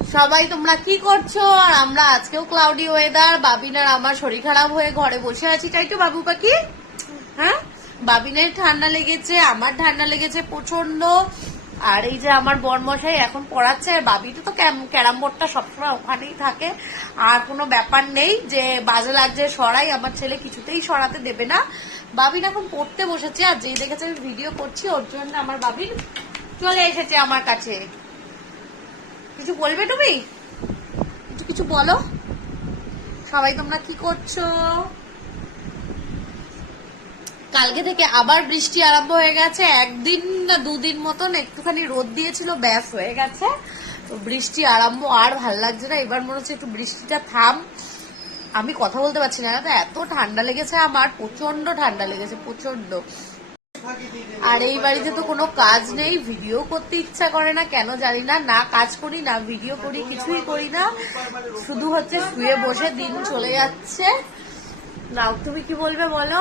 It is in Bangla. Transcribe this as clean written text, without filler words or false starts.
সবাই তোমরা কি করছো? আর আমরা আজকেও ক্লাউডি ওয়েদার, বাবিন আর আমার শরীর খারাপ হয়ে ঘরে বসে আছি, তাই তো বাবু পাখি? হ্যাঁ, বাবিনের ঠান্ডা লেগেছে, আমার ঠান্ডা লেগেছে প্রচন্ড। আর এই যে আমার বরমশাই এখন পড়াচ্ছে, আর বাবিটা তো ক্যারাম বোর্ডটা সবসময় ওখানেই থাকে, আর কোনো ব্যাপার নেই যে বাজে লাগছে সরাই, আমার ছেলে কিছুতেই সরাতে দেবে না। বাবিন এখন পড়তে বসেছে, আর যেই দেখেছে আমি ভিডিও করছি ওর জন্য আমার বাবিন চলে এসেছে আমার কাছে। কিছু বলবে তুমি? কিছু বলো। সবাই তোমরা কি করছো? কালকে থেকে আবার বৃষ্টি আরম্ভ হয়ে গেছে, একদিন না দুদিন মতন একটুখানি রোদ দিয়েছিল, ব্যাস হয়ে গেছে। তো বৃষ্টি আরম্ভ, আর ভাল লাগছে না, এবার মনে হচ্ছে একটু বৃষ্টিটা থাম। আমি কথা বলতে পারছি না, এত ঠান্ডা লেগেছে আমার, প্রচন্ড ঠান্ডা লেগেছে, প্রচন্ড। আর এই বাড়িতে তো কোনো কাজ নেই, ভিডিও করতে ইচ্ছা করে না কেন জানি না, না কাজ করি না ভিডিও করি, কিছুই করি না, শুধু হচ্ছে শুয়ে বসে দিন চলে যাচ্ছে। নাও তুমি কি বলবে বলো।